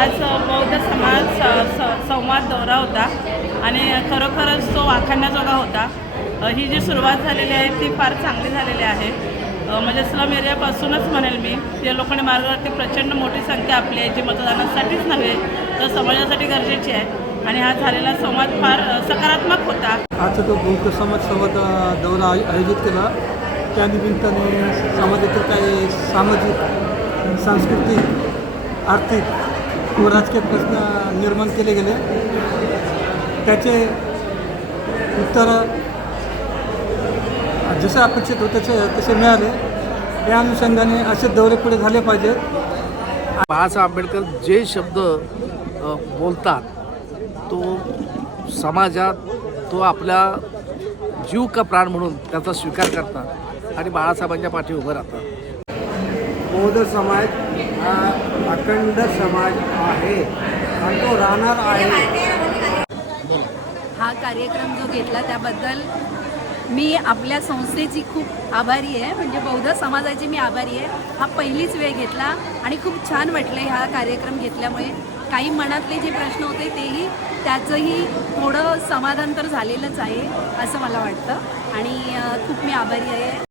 आज बौद्ध समाज संवाद दौरा होता आणि खरोखरच तो वाखाणण्याजोगा होता। ही जी सुरुवात झालेली आहे ती फार चांगली झालेली आहे। म्हणजे स्लम एरियापासूनच म्हणेल मी, या लोकांनी मार्गावरती प्रचंड मोठी संख्या आपली आहे, जी मतदानासाठीच नव्हे तर समाजासाठी गरजेची आहे आणि हा झालेला संवाद फार सकारात्मक होता। आज तो बौद्ध समाज संवाद दौरा आयोजित केला। त्यानिमित्ताने समाजातील काही सामाजिक, सांस्कृतिक, आर्थिक व राजकीय प्रश्न निर्माण केले गेले। त्याचे उत्तर जसे अपेक्षित होते तसे मिळाले। या अनुषंगाने असे दौरे पुढे झाले पाहिजेत। बाळासाहेब आंबेडकर जे शब्द बोलतात तो समाजात तो आपला जीव का प्राण म्हणून त्याचा स्वीकार करतात आणि बाळासाहेबांच्या पाठी उभं राहतात। बौद्ध समाज हा अखंड समाज आहे आणि तो राहणार आहे। हा कार्यक्रम जो घेतला त्याबद्दल मी आपल्या संस्थेची खूप आभारी आहे, म्हणजे बौद्ध समाजाची मी आभारी आहे। हा पहिलीच वेळ घेतला आणि खूप छान वाटलं हा कार्यक्रम घेतल्यामुळे। काही मनातले जे प्रश्न होते तेही त्याचंही थोडं समाधान तर झालेलंच आहे असं मला वाटतं आणि खूप मी आभारी आहे।